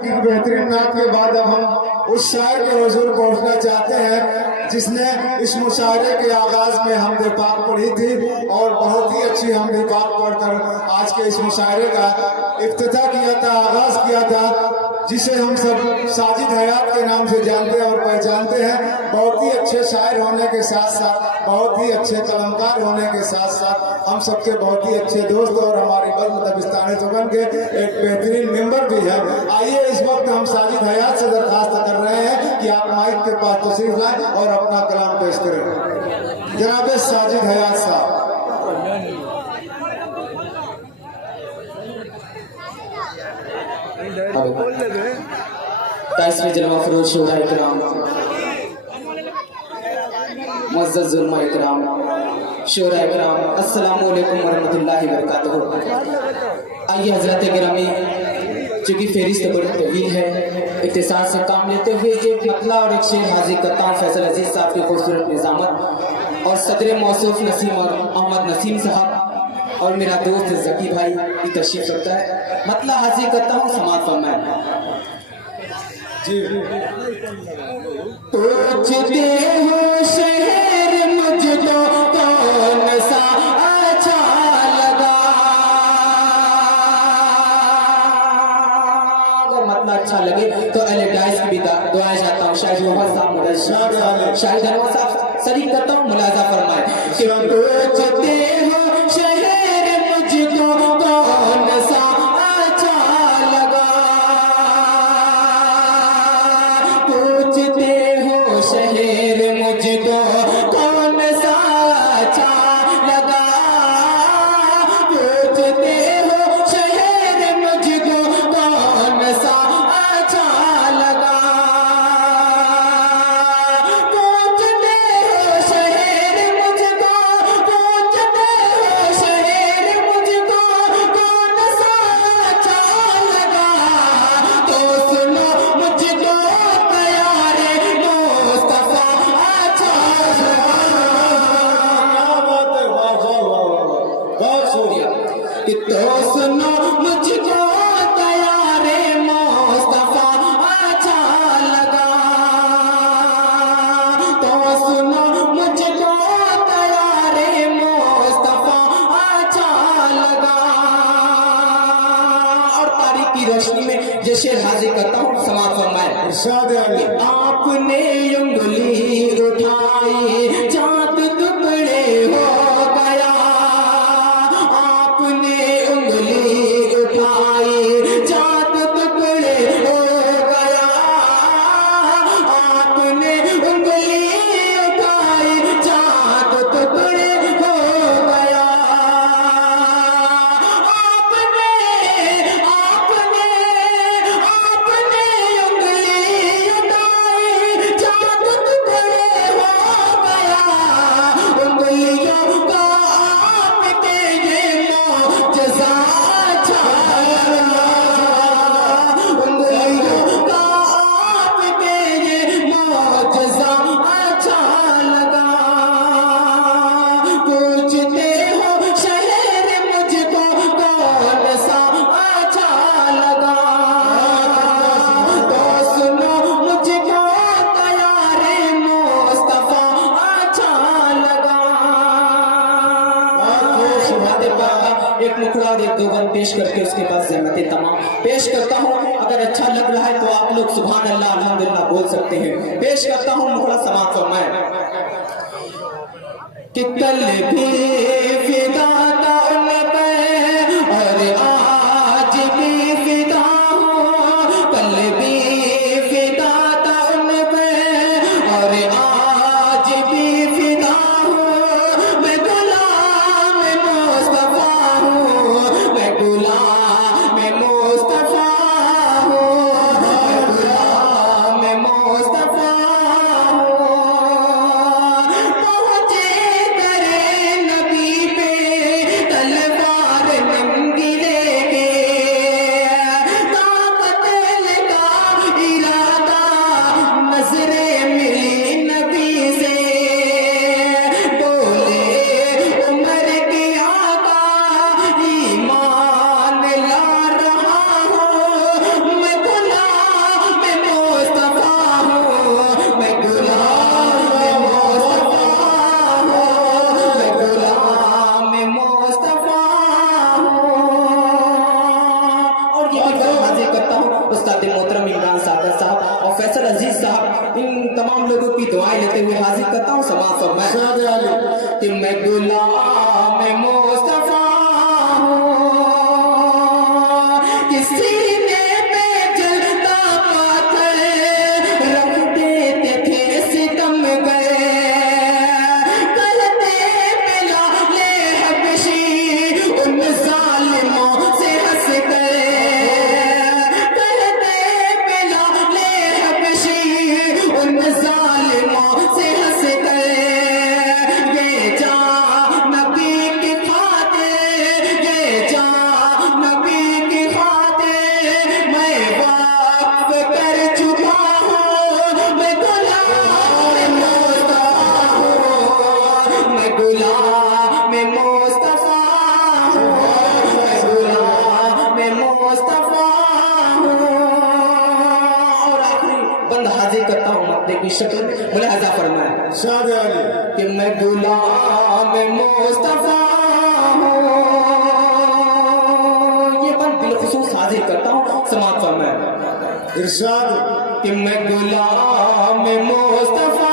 بہترین نعت کے بعد اب ہم اس شاعر کے حضور پہنچنا چاہتے ہیں جس نے اس مشاعرے کے آغاز میں حمد پاک پڑھی تھی اور بہت ہی اچھی حمد پاک پڑھ کر آج کے اس مشاعرے کا افتتاح کیا تھا، آغاز کیا تھا، جسے ہم سب ساجد حیات کے نام سے جانتے اور پہچانتے ہیں۔ بہت ہی اچھے شاعر ہونے کے ساتھ ساتھ بہت ہی اچھے قلمکار ہونے کے ساتھ ساتھ ہم سب کے بہت ہی اچھے دوست اور ہماری بلد دبستان سخن کے ایک بہترین ممبر بھی ہے۔ آئیے اس وقت ہم ساجد حیات سے درخواست کر رہے ہیں کہ آپ مائک کے پاس تشریف لائیں اور اپنا کلام پیش کریں۔ جناب ساجد حیات صاحب۔ تائیسویں جلوہ فروش شہداء کرام، معزز علماء کرام، شہداء کرام، السلام علیکم ورحمۃ اللہ وبرکاتہ۔ آئیے حضرات گرامی، چونکہ فہرست بڑی طویل ہے، اختصار سے کام لیتے ہوئے ایک مطلع اور ایک شعر حاضر کرتا ہوں فیصل عزیز صاحب کی خوبصورت نظامت اور صدر موصوف نسیم اور احمد نسیم صاحب اور میرا دوست ذکی بھائی کی تشریف رکھتا ہے۔ مطلع حاضر کرتا ہوں، سماعت فرمائیں۔ پوچھتے ہو شہر مجھ کو کون سا اچھا لگا، اگر مطلع اچھا لگے تو اہل ڈائس کی بھی دعائیں چاہتا ہوں۔ شاہد محمد صاحب، شاہد انور صاحب شریک کرتا ہوں، ملاحظہ فرمائیں کہ پوچھتے ہو شہر مجھ کو کون سا اچھا لگا، پوچھتے ہو شہر مجھ کو کون سا اچھا لگا، پوچھتے ہو شہر مجھ کو کون سا اچھا لگا، پوچھتے ہو شہر مجھ کو، پوچھتے ہو شہر مجھ کو کون سا اچھا لگا، تو سنو مجھ کو پیارے مصطفیٰ اچھا کہ تو سنو مجھ کو پیارے مصطفیٰ اچھا لگا، تو سنو مجھ کو پیارے مصطفیٰ اچھا لگا۔ اور تاریخ کی روشنی میں یہ شعر حاضر کرتا ہوں، سماعت فرمائیں۔ ارشاد علی۔ آپ نے انگلی اٹھائی چاند ٹکڑے ہو گیا، آپ نے انگلی اٹھائی چاند ٹکڑے ہو گیا، آپ نے انگلی اٹھائی چاند ٹکڑے ہو گیا، آپ نے انگلی اٹھائی چاند ٹکڑے ہو گیا، انگلیوں کا آپ کے یہ معجزہ اچھا لگا، انگلیوں کا آپ کے یہ معجزہ اچھا لگا، پوچھتے ہو شہر مجھ کو کون سا اچھا لگا، تو سنو مجھ کو پیارے مصطفیٰ اچھا لگا۔ ایک مکھڑا اور ایک دوبن پیش کر کے اس کے بعد زحمتیں تمام پیش کرتا ہوں۔ اگر اچھا لگ رہا ہے تو آپ لوگ سبحان اللہ الحمدللہ بول سکتے ہیں۔ پیش کرتا ہوں مکھڑا، سماعت فرمائیں کہ کل بھی فدا تھا ان پہ اور آج بھی فدا ہوں، کل بھی فدا تھا ان پہ اور آج بھی فدا ہوں، میں غلام مصطفیٰ ہوں، میں غلام مصطفیٰ ہوں، میں غلام مصطفیٰ ہوں، پہنچے درے نبی پہ طلبہ پردے کی شکل میں ملاحظہ فرمائیں شاد علی کہ میں غلام مصطفیٰ ہوں، یہ بات بالخصوص حاضر کرتا ہوں، سماعت فرمائیں ارشاد کہ میں غلام مصطفیٰ